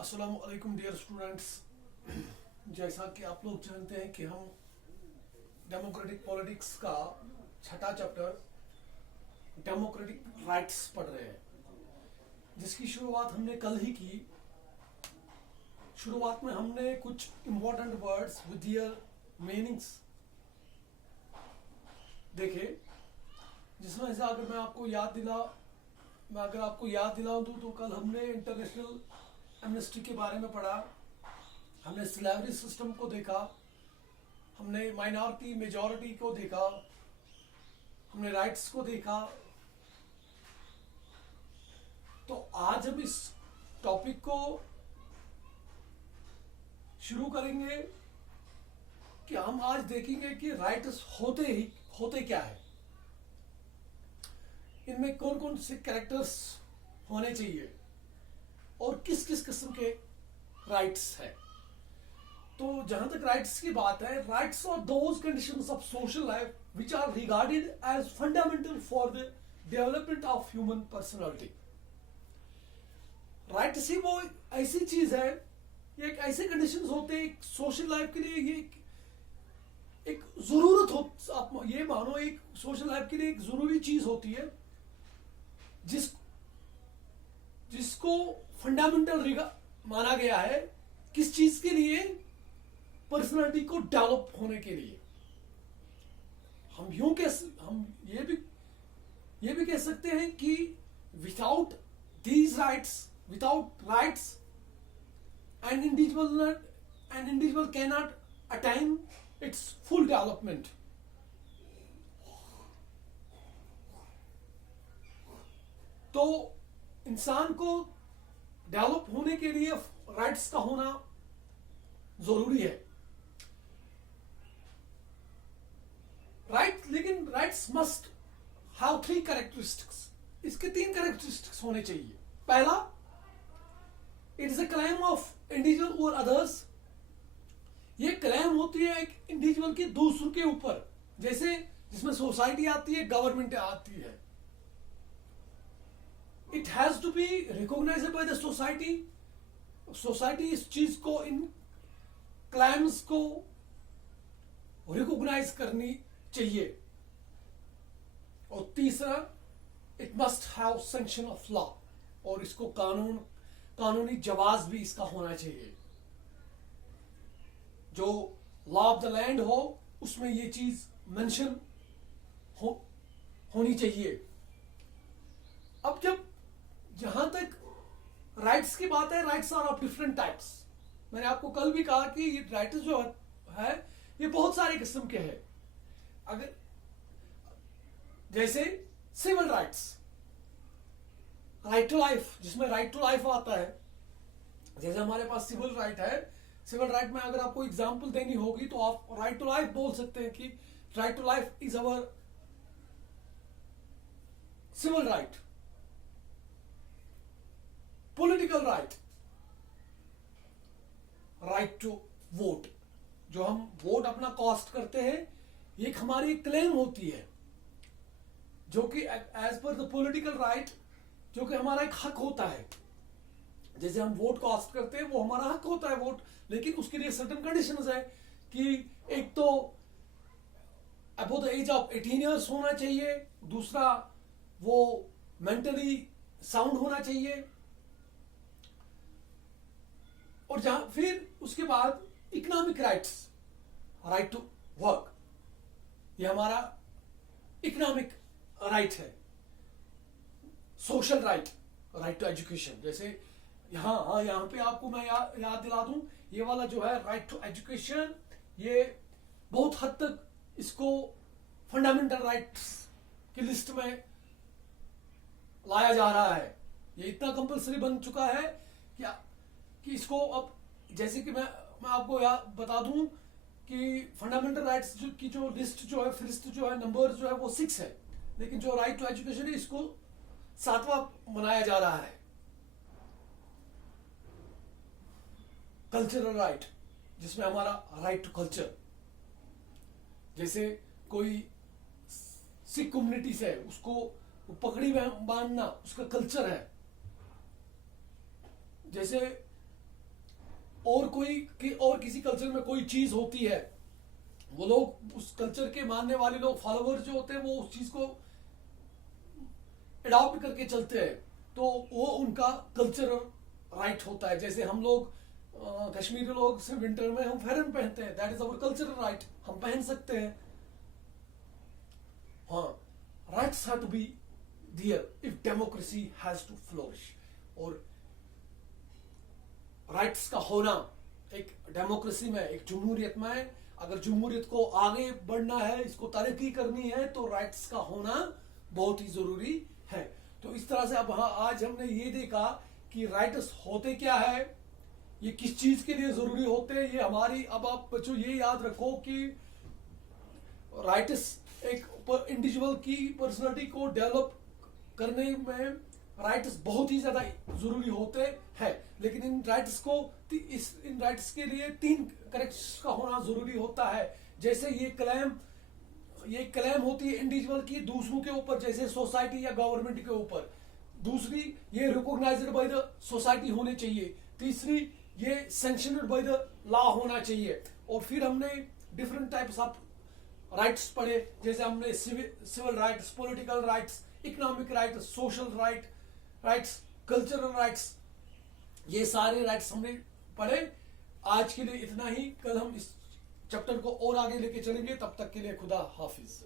अस्सलाम वालेकुम dear students. जैसा कि आप लोग जानते हैं कि हम डेमोक्रेटिक पॉलिटिक्स का छठा चैप्टर डेमोक्रेटिक राइट्स पढ़ रहे हैं, जिसकी शुरुआत हमने कल ही की। शुरुआत में हमने कुछ important words with their meanings देखे, जिसमें से अगर मैं आपको याद दिलाऊं तो कल हमने इंटरनेशनल एमनेस्टी के बारे में पढ़ा, हमने स्लेवरी सिस्टम को देखा, हमने माइनॉरिटी मेजॉरिटी को देखा, हमने राइट्स को देखा। तो आज हम इस टॉपिक को शुरू करेंगे कि हम आज देखेंगे कि राइट्स होते क्या है, इनमें कौन कौन से कैरेक्टर्स होने चाहिए और किस किस किस्म के राइट्स है। तो जहां तक राइट्स की बात है, rights are those conditions of social life which are regarded as fundamental for the development of human personality. Rights ही वो ऐसी चीज है, ये एक ऐसे कंडीशंस होते हैं सोशल लाइफ के लिए, ये एक जरूरत हो, आप ये मानो एक सोशल लाइफ के लिए एक जरूरी चीज होती है जिसको फंडामेंटल माना गया है। किस चीज के लिए? पर्सनालिटी को डेवलप होने के लिए। हम ये भी कह सकते हैं कि without rights an individual cannot attain its full development. तो इंसान को डेवलप होने के लिए राइट्स का होना जरूरी है। लेकिन राइट्स मस्ट हैव 3 कैरेक्टरिस्टिक्स। इसके 3 कैरेक्टरिस्टिक्स होने चाहिए। पहला, it is a claim of individual और अदर्स। ये क्लेम होती है एक इंडिविजुअल की दूसरों के ऊपर, जैसे जिसमें सोसाइटी आती है, गवर्नमेंट आती है। It has to be recognised by the society. Society इस चीज को, इन क्लेम्स को रिकॉग्नाइज करनी चाहिए। और तीसरा, it must have sanction of law, और इसको कानूनी जवाब भी इसका होना चाहिए। जो लॉ ऑफ द लैंड हो उसमें ये चीज मेंशन होनी चाहिए। अब जहां तक राइट्स की बात है, rights are of different types. मैंने आपको कल भी कहा कि ये राइट्स जो है ये बहुत सारे किस्म के हैं। अगर जैसे civil rights, right to life, जिसमें राइट टू लाइफ आता है। जैसे हमारे पास सिविल राइट है, सिविल राइट में अगर आपको एग्जांपल देनी होगी तो आप राइट टू लाइफ बोल सकते हैं कि right to life is our civil right. Political right, right to vote, जो हम वोट अपना कास्ट करते हैं, ये एक हमारी क्लेम होती है, जो कि as per the political right, जो कि हमारा एक हक होता है। जैसे हम वोट कास्ट करते हैं, वो हमारा हक होता है वोट, लेकिन उसके लिए सर्टेन कंडीशंस है कि एक तो above the age of 18 years होना चाहिए, दूसरा वो मेंटली साउंड होना चाहिए, और फिर उसके बाद economic rights, right to work, ये हमारा इकोनॉमिक राइट है। Social right, right to education, जैसे यहाँ पे आपको मैं याद दिला दूं, ये वाला जो है राइट टू एजुकेशन, ये बहुत हद तक इसको फंडामेंटल राइट्स की लिस्ट में लाया जा रहा है। ये इतना कंपलसरी बन चुका है कि इसको अब, जैसे कि मैं आपको बता दूं कि फंडामेंटल राइट्स की जो लिस्ट जो है, फिरिस्त जो है, नंबर जो है वो 6 है, लेकिन जो राइट टू एजुकेशन है इसको 7वां मनाया जा रहा है। कल्चरल राइट, जिसमें हमारा राइट टू कल्चर, जैसे कोई सिख कम्युनिटी से है, उसको पगड़ी बांधना उसका कल्चर है। जैसे और किसी कल्चर में कोई चीज होती है, वो लोग उस कल्चर के मानने वाले लोग, फॉलोअर्स जो होते हैं, वो उस चीज को अडॉप्ट करके चलते हैं, तो वो उनका कल्चरल राइट होता है। जैसे हम लोग कश्मीरी लोग सिर्फ विंटर में हम फेरन पहनते हैं, that is our cultural right, हम पहन सकते हैं। हाँ, rights have to be there if democracy has to flourish. और राइट्स का होना एक डेमोक्रेसी में, एक जमहूरियत में, अगर जमहूरियत को आगे बढ़ना है, इसको तरक्की करनी है, तो राइट्स का होना बहुत ही जरूरी है। तो इस तरह से अब आज हमने ये देखा कि राइट्स होते क्या है, ये किस चीज के लिए जरूरी होते हैं, ये हमारी, अब आप बच्चों ये याद रखो कि राइट्स एक इंडिविजुअल की पर्सनालिटी को डेवलप करने में राइट्स बहुत ही ज्यादा जरूरी होते हैं, लेकिन इन राइट्स के लिए 3 करेक्टर्स का होना जरूरी होता है। जैसे ये क्लेम होती है इंडिविजुअल की दूसरों के ऊपर, जैसे सोसाइटी या गवर्नमेंट के ऊपर। दूसरी, ये रिकॉग्नाइज्ड बाय द सोसाइटी होने चाहिए। तीसरी, ये सैंक्शनड बाय द लॉ होना चाहिए। और फिर हमने डिफरेंट टाइप्स ऑफ राइट्स पढ़े, जैसे हमने civil rights, political rights, economic rights, social rights, cultural rights, ये सारे राइट्स हमने पढ़े। आज के लिए इतना ही, कल हम इस चैप्टर को और आगे लेके चलेंगे। तब तक के लिए खुदा हाफिज।